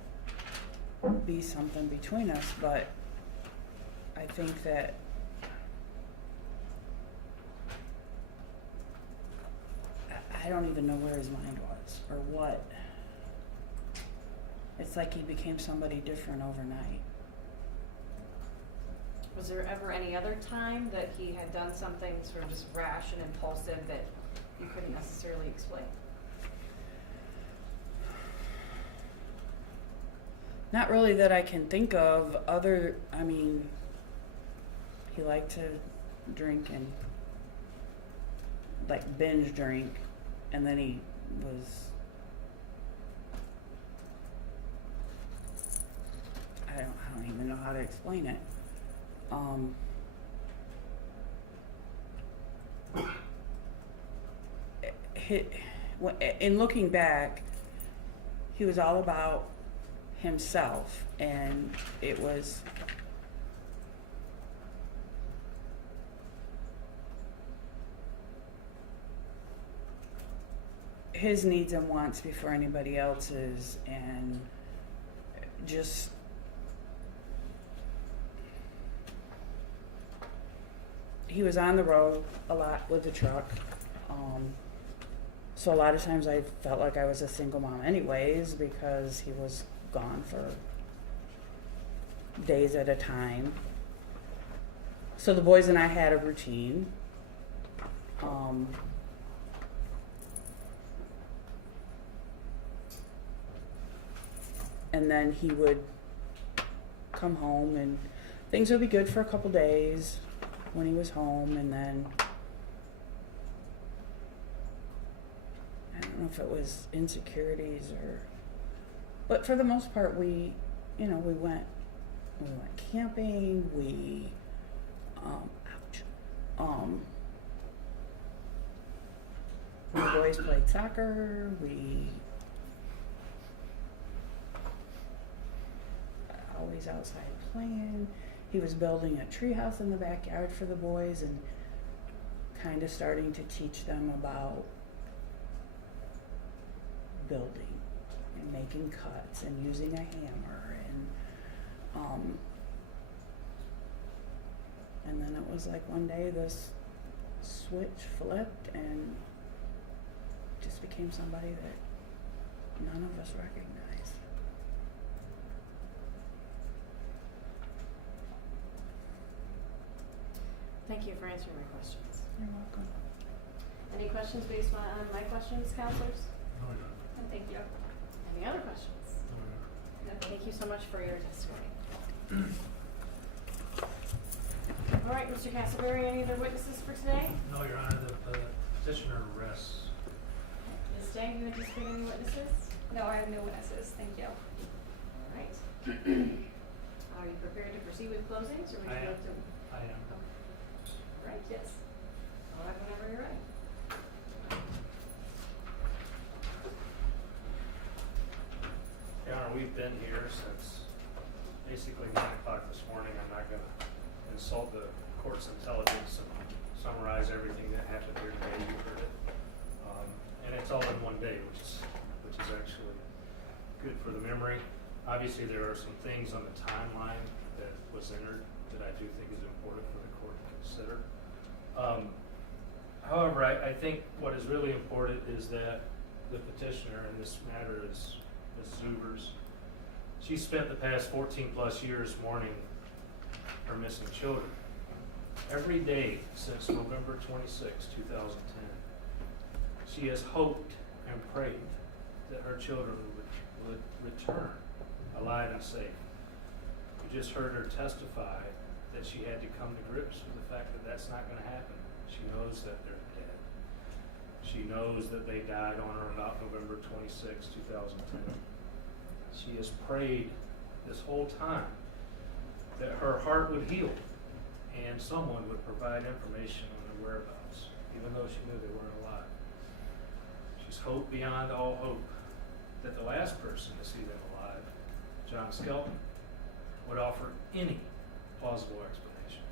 be something between us, but I think that I don't even know where his mind was or what. It's like he became somebody different overnight. Was there ever any other time that he had done something sort of just rash and impulsive that you couldn't necessarily explain? Not really that I can think of. I mean, he liked to drink and like binge drink, and then he was, I don't even know how to explain it. In looking back, he was all about himself, and it was his needs and wants before anybody else's, and just he was on the road a lot with the truck, so a lot of times I felt like I was a single mom anyways, because he was gone for days at a time. So the boys and I had a routine. And then he would come home and things would be good for a couple days when he was home, and then I don't know if it was insecurities or, but for the most part we went camping, we the boys played soccer, we always outside playing. He was building a treehouse in the backyard for the boys and kind of starting to teach them about building and making cuts and using a hammer, and then it was like one day this switch flipped and just became somebody that none of us recognized. Thank you for answering my questions. You're welcome. Any questions based on my questions, counselors? No, you're not. And thank you. Any other questions? No, you're not. Thank you so much for your testimony. All right, Mr. Castleberry, any other witnesses for today? No, Your Honor, the petitioner rests. Ms. Day, do you anticipate any witnesses? No, I have no witnesses. Thank you. All right. Are you prepared to proceed with closings, or would you like to? I am. All right, yes. All right, whenever you're ready. Your Honor, we've been here since basically 9 o'clock this morning. I'm not going to insult the court's intelligence and summarize everything that happened here today. You heard it. And it's all in one fun day, which is actually good for the memory. Obviously, there are some things on the timeline that was entered that I do think is important for the court to consider. However, I think what is really important is that the petitioner in this matter is Ms. Zuvers. She spent the past 14 plus years mourning her missing children. Every day since November 26, 2010, she has hoped and prayed that her children would return alive and safe. You just heard her testify that she had to come to grips with the fact that that's not going to happen. She knows that they're dead. She knows that they died on or about November 26, 2010. She has prayed this whole time that her heart would heal and someone would provide information on their whereabouts, even though she knew they weren't alive. She's hoped beyond all hope that the last person to see them alive, John Skelton, would offer any plausible explanation.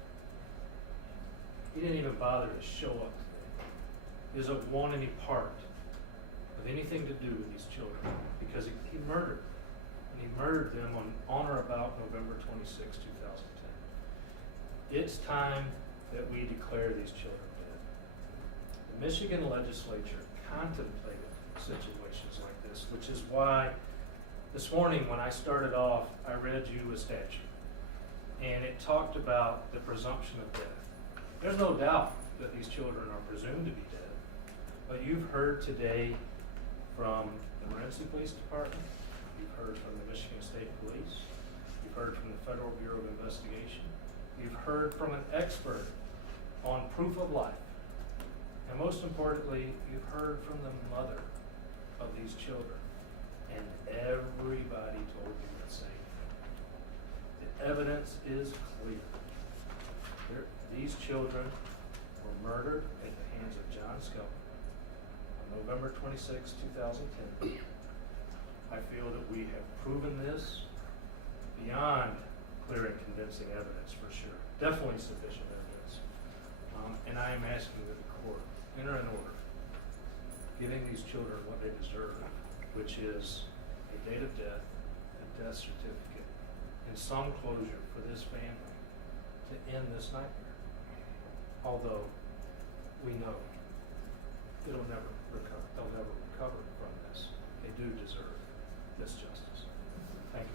He didn't even bother to show up today. He doesn't want any part of anything to do with these children because he murdered them. And he murdered them on or about November 26, 2010. It's time that we declare these children dead. The Michigan legislature contemplated situations like this, which is why this morning when I started off, I read you a statute. And it talked about the presumption of death. There's no doubt that these children are presumed to be dead. But you've heard today from the Morenci Police Department, you've heard from the Michigan State Police, you've heard from the Federal Bureau of Investigation, you've heard from an expert on proof of life. And most importantly, you've heard from the mother of these children. And everybody told you the same thing. The evidence is clear. These children were murdered at the hands of John Skelton on November 26, 2010. I feel that we have proven this beyond clear and convincing evidence for sure. Definitely sufficient evidence. And I am asking that the court enter an order giving these children what they deserve, which is a date of death, a death certificate, and some closure for this family to end this nightmare. Although we know it'll never recover, they'll never recover from this. They do deserve this justice. Thank you.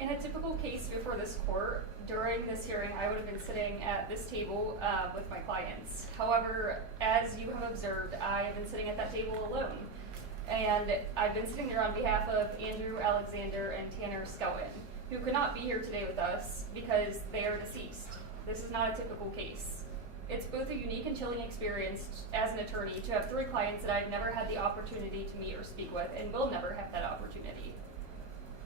In a typical case before this court, during this hearing, I would have been sitting at this table with my clients. However, as you have observed, I have been sitting at that table alone. And I've been sitting there on behalf of Andrew Alexander and Tanner Skelton, who could not be here today with us because they are deceased. This is not a typical case. It's both a unique and chilling experience as an attorney to have three clients that I've never had the opportunity to meet or speak with and will never have that opportunity.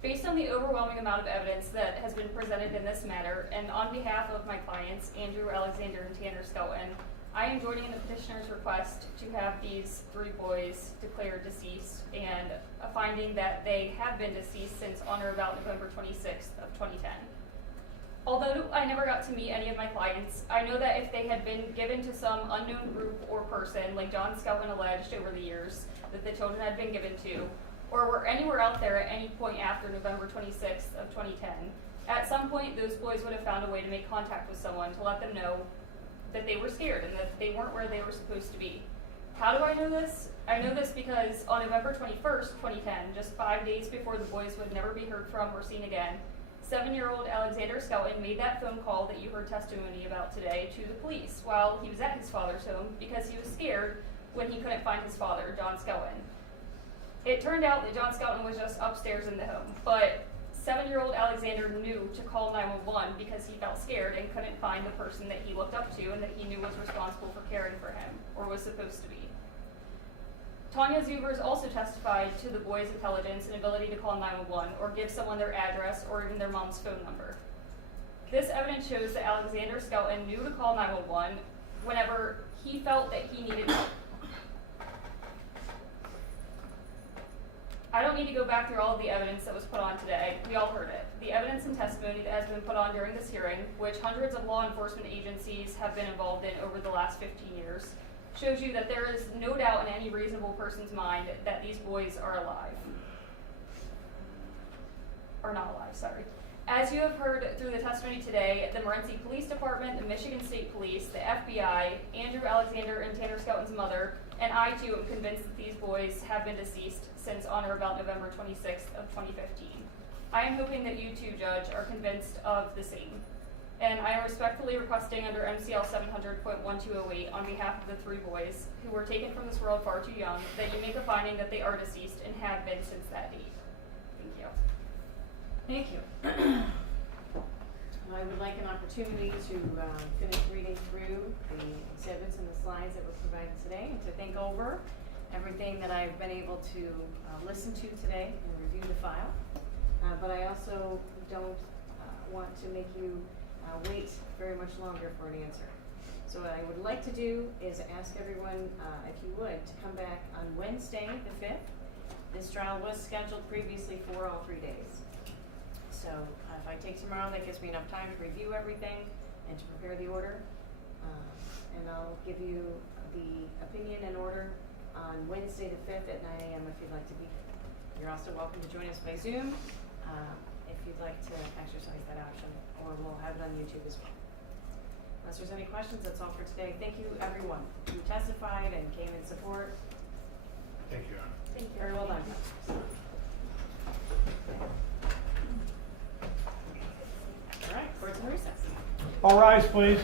Based on the overwhelming amount of evidence that has been presented in this matter, and on behalf of my clients, Andrew Alexander and Tanner Skelton, I am joining in the petitioner's request to have these three boys declared deceased and a finding that they have been deceased since on or about November 26th of 2010. Although I never got to meet any of my clients, I know that if they had been given to some unknown group or person, like John Skelton alleged over the years that the children had been given to, or were anywhere out there at any point after November 26th of 2010, at some point those boys would have found a way to make contact with someone to let them know that they were scared and that they weren't where they were supposed to be. How do I know this? I know this because on November 21st, 2010, just 5 days before the boys would never be heard from or seen again, 7-year-old Alexander Skelton made that phone call that you heard testimony about today to the police while he was at his father's home because he was scared when he couldn't find his father, John Skelton. It turned out that John Skelton was just upstairs in the home, but 7-year-old Alexander knew to call 911 because he felt scared and couldn't find the person that he looked up to and that he knew was responsible for caring for him, or was supposed to be. Tanya Zuvers also testified to the boys' intelligence and ability to call 911 or give someone their address or even their mom's phone number. This evidence shows that Alexander Skelton knew to call 911 whenever he felt that he needed help. I don't need to go back through all of the evidence that was put on today. We all heard it. The evidence and testimony that has been put on during this hearing, which hundreds of law enforcement agencies have been involved in over the last 15 years, shows you that there is no doubt in any reasonable person's mind that these boys are alive. Or not alive, sorry. As you have heard through the testimony today, the Morenci Police Department, the Michigan State Police, the FBI, Andrew Alexander and Tanner Skelton's mother, and I too am convinced that these boys have been deceased since on or about November 26th of 2015. I am hoping that you too, Judge, are convinced of the same. And I am respectfully requesting under MCL 700.1208 on behalf of the 3 boys who were taken from this world far too young that you make a finding that they are deceased and have been since that date. Thank you. Thank you. I would like an opportunity to finish reading through the exhibits and the slides that were provided today and to think over everything that I've been able to listen to today and review the file. But I also don't want to make you wait very much longer for an answer. So what I would like to do is ask everyone, if you would, to come back on Wednesday, the 5th. This trial was scheduled previously for all 3 days. So if I take tomorrow, that gives me enough time to review everything and to prepare the order. And I'll give you the opinion and order on Wednesday the 5th at 9 a.m. if you'd like to be here. You're also welcome to join us by Zoom if you'd like to exercise that option, or we'll have it on YouTube as well. Unless there's any questions, that's all for today. Thank you, everyone who testified and came in support. Thank you, Your Honor. Thank you. Very well done. All right, court's in recess. All rise, please.